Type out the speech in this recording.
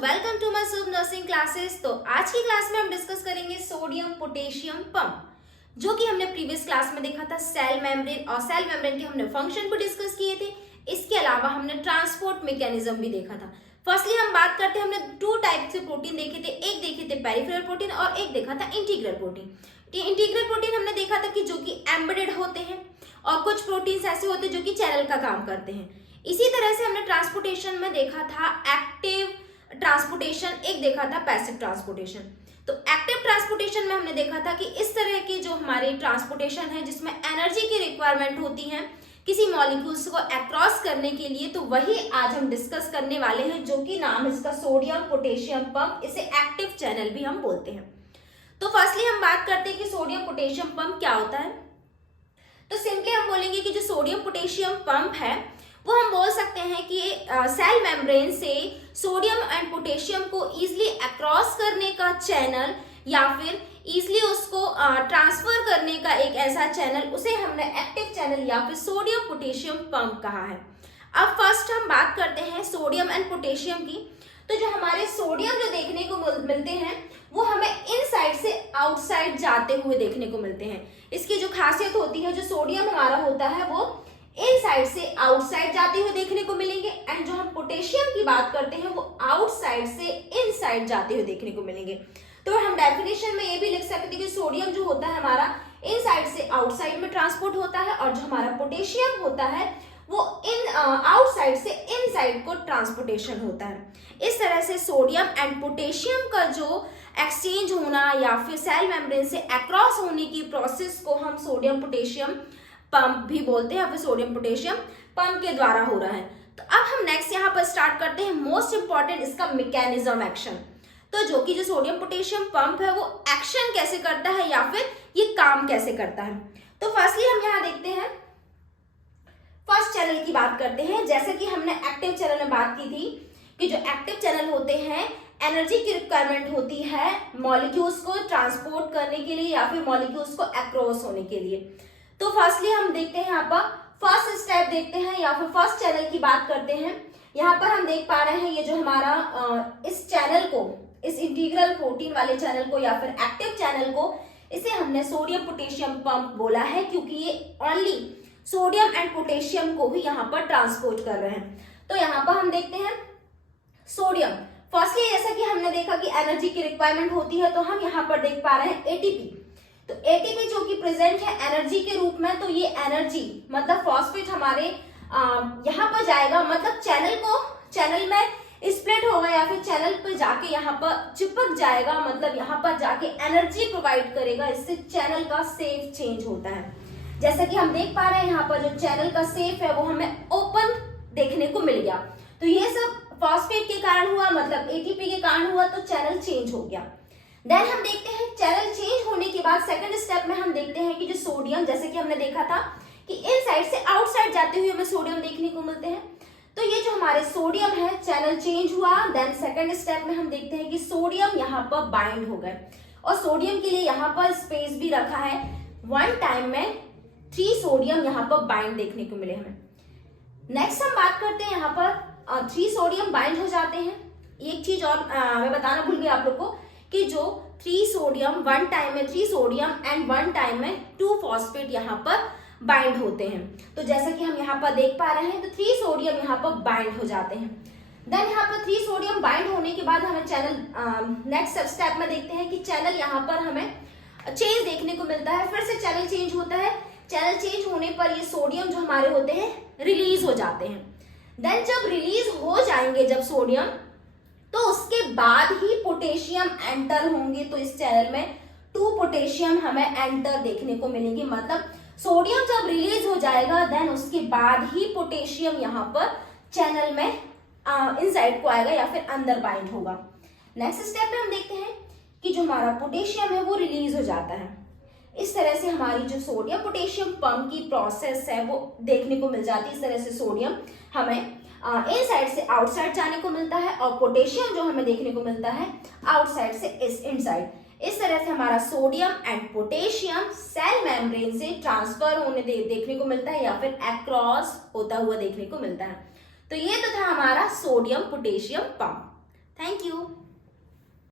Welcome to my Shubh nursing classes. तो आज की क्लास में हम डिस्कस करेंगे सोडियम पोटेशियम पंप, जो कि हमने प्रीवियस क्लास में देखा था सेल मेम्ब्रेन, और सेल मेम्ब्रेन के हमने फंक्शन भी डिस्कस किए थे। इसके अलावा हमने ट्रांसपोर्ट मैकेनिज्म भी देखा था। फर्स्टली हम बात करते हैं, हमने टू टाइप से प्रोटीन देखे थे, एक देखे थे पेरिफेरल प्रोटीन और एक देखा था इंटीग्रल प्रोटीन। इंटीग्रल प्रोटीन हमने देखा था कि जो कि एम्बेडेड होते हैं, और कुछ प्रोटीन्स ऐसे होते हैं जो कि चैनल का काम करते हैं। इसी तरह से हमने ट्रांसपोर्टेशन में देखा था एक्टिव ट्रांसपोर्टेशन, एक देखा था पैसिव ट्रांसपोर्टेशन। तो एक्टिव ट्रांसपोर्टेशन में हमने देखा था कि इस तरह की जो हमारी ट्रांसपोर्टेशन है जिसमें एनर्जी की रिक्वायरमेंट होती है किसी मॉलिक्यूल्स को अक्रॉस करने के लिए, तो वही आज हम डिस्कस करने वाले हैं, जो कि नाम है इसका सोडियम पोटेशियम पंप। इसे एक्टिव चैनल भी हम बोलते हैं। तो फर्स्टली हम बात करते हैं कि सोडियम पोटेशियम पंप क्या होता है। तो सिंपली हम बोलेंगे कि जो सोडियम पोटेशियम पंप है वो हम बोल सकते हैं कि सेल मेम्ब्रेन से सोडियम एंड पोटेशियम को इजीली अक्रॉस करने का चैनल, या फिर इजीली उसको ट्रांसफर करने का एक ऐसा चैनल, उसे हमने एक्टिव चैनल या फिर सोडियम पोटेशियम पंप कहा है। अब फर्स्ट हम बात करते हैं सोडियम एंड पोटेशियम की। तो जो हमारे सोडियम जो देखने को मिलते हैं वो हमें इनसाइड से आउटसाइड जाते हुए देखने को मिलते हैं। इसकी जो खासियत होती है, जो सोडियम हमारा होता है वो इनसाइड से आउटसाइड जाते हुए देखने को मिलेंगे, एंड जो हम पोटेशियम की बात करते हैं वो आउटसाइड से इनसाइड जाते हुए देखने को मिलेंगे। तो हम डेफिनेशन में ये भी लिख सकते हैं कि सोडियम जो होता है हमारा इनसाइड से आउटसाइड में ट्रांसपोर्ट होता है, और जो हमारा पोटेशियम होता है वो आउटसाइड से इनसाइड को ट्रांसपोर्टेशन होता है। इस तरह से सोडियम एंड पोटेशियम का जो एक्सचेंज होना या फिर सेल मेम्ब्रेन से अक्रॉस होने की प्रोसेस को हम सोडियम पोटेशियम पंप भी बोलते हैं, या फिर सोडियम पोटेशियम पंप के द्वारा हो रहा है। तो अब हम नेक्स्ट यहाँ पर स्टार्ट करते हैं मोस्ट इंपॉर्टेंट इसका मैकेनिज्म एक्शन। तो जो सोडियम पोटेशियम पंप है वो एक्शन कैसे करता है या फिर ये काम कैसे करता है। तो फर्स्टली हम यहाँ देखते हैं, फर्स्ट चैनल की बात करते हैं। जैसे कि हमने एक्टिव चैनल में बात की थी कि जो एक्टिव चैनल होते हैं एनर्जी की रिक्वायरमेंट होती है मॉलिक्यूल्स को ट्रांसपोर्ट करने के लिए या फिर मॉलिक्यूल्स को अक्रॉस होने के लिए। तो फर्स्टली हम देखते हैं यहाँ पर फर्स्ट स्टेप देखते हैं, या फिर फर्स्ट चैनल की बात करते हैं। यहाँ पर हम देख पा रहे हैं ये जो हमारा इस चैनल को, इस इंटीग्रल प्रोटीन वाले चैनल को या फिर एक्टिव चैनल को, इसे हमने सोडियम पोटेशियम पंप बोला है, क्योंकि ये ओनली सोडियम एंड पोटेशियम को भी यहाँ पर ट्रांसपोर्ट कर रहे हैं। तो यहाँ पर हम देखते हैं सोडियम, फर्स्टली जैसा कि हमने देखा कि एनर्जी की रिक्वायरमेंट होती है, तो हम यहाँ पर देख पा रहे हैं एटीपी। तो एटीपी जो कि प्रेजेंट है एनर्जी के रूप में, तो ये एनर्जी मतलब फॉस्फेट हमारे यहाँ पर जाएगा, मतलब चैनल में स्प्लिट होगा या फिर चैनल पर जाके यहाँ पर चिपक जाएगा, मतलब यहाँ पर जाके एनर्जी प्रोवाइड करेगा। इससे चैनल का शेप चेंज होता है। जैसा कि हम देख पा रहे हैं यहाँ पर जो चैनल का शेप है वो हमें ओपन देखने को मिल गया। तो ये सब फॉस्फेट के कारण हुआ, मतलब एटीपी के कारण हुआ, तो चैनल चेंज हो गया। देन हम देखते हैं चैनल चेंज होने के बाद सेकंड स्टेप में हम देखते हैं कि जो सोडियम, जैसे कि हमने देखा था कि इनसाइड से आउटसाइड जाते हुए हमें सोडियम देखने को मिलते हैं। तो ये जो हमारे सोडियम है चैनल चेंज हुआ। देन सेकंड स्टेप में हम देखते हैं कि सोडियम यहाँ पर बाइंड हो गए, और सोडियम के लिए यहाँ पर स्पेस भी रखा है। वन टाइम में 3 सोडियम यहाँ पर बाइंड देखने को मिले हमें। नेक्स्ट हम बात करते हैं, यहाँ पर 3 सोडियम बाइंड हो जाते हैं। एक चीज और मैं बताना भूल गई आप लोग को कि जो 3 सोडियम वन टाइम में 3 सोडियम एंड वन टाइम में 2 फॉस्फेट यहाँ पर बाइंड होते हैं। तो जैसा कि हम यहाँ पर देख पा रहे हैं, तो 3 सोडियम यहाँ पर बाइंड हो जाते हैं। देन यहाँ पर 3 सोडियम बाइंड होने के बाद हमें चैनल नेक्स्ट स्टेप में देखते हैं कि चैनल यहाँ पर हमें चेंज देखने को मिलता है। फिर से चैनल चेंज होता है। चैनल चेंज होने पर ये सोडियम जो हमारे होते हैं रिलीज हो जाते हैं। देन जब रिलीज हो जाएंगे जब सोडियम, तो उसके बाद ही पोटेशियम एंटर होंगे। तो इस चैनल में 2 पोटेशियम हमें एंटर देखने को मिलेंगे, मतलब सोडियम जब रिलीज हो जाएगा देन उसके बाद ही पोटेशियम यहाँ पर चैनल में इनसाइड को आएगा या फिर अंदर बाइंड होगा। नेक्स्ट स्टेप में हम देखते हैं कि जो हमारा पोटेशियम है वो रिलीज हो जाता है। इस तरह से हमारी जो सोडियम पोटेशियम पंप की प्रोसेस है वो देखने को मिल जाती है। इस तरह से सोडियम हमें इनसाइड से आउटसाइड जाने को मिलता है, और पोटेशियम जो हमें देखने को मिलता है आउटसाइड से इनसाइड। इस तरह से हमारा sodium and potassium cell membrane से ट्रांसफर होने देखने को मिलता है, या फिर अक्रॉस होता हुआ देखने को मिलता है। तो ये तो था हमारा सोडियम पोटेशियम पंप।